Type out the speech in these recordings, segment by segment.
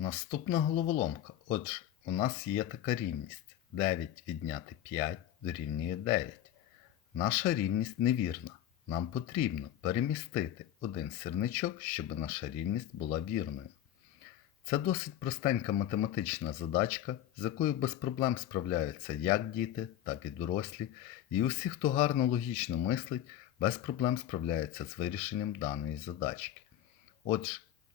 Наступна головоломка. Отже, у нас є така рівність. 9 відняти 5 дорівнює 9. Наша рівність невірна. Нам потрібно перемістити один сірничок, щоб наша рівність була вірною. Це досить простенька математична задачка, з якою без проблем справляються як діти, так і дорослі, і усі, хто гарно логічно мислить, без проблем справляються з вирішенням даної задачки. Отже,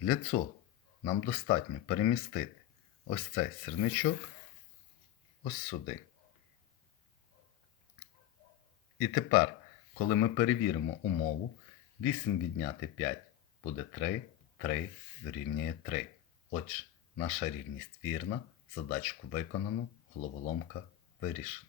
Для цього нам достатньо перемістити ось цей сірничок ось сюди. І тепер, коли ми перевіримо умову, 8 відняти 5 буде 3, 3 дорівнює 3. Отже, наша рівність вірна, задачку виконано, головоломка вирішена.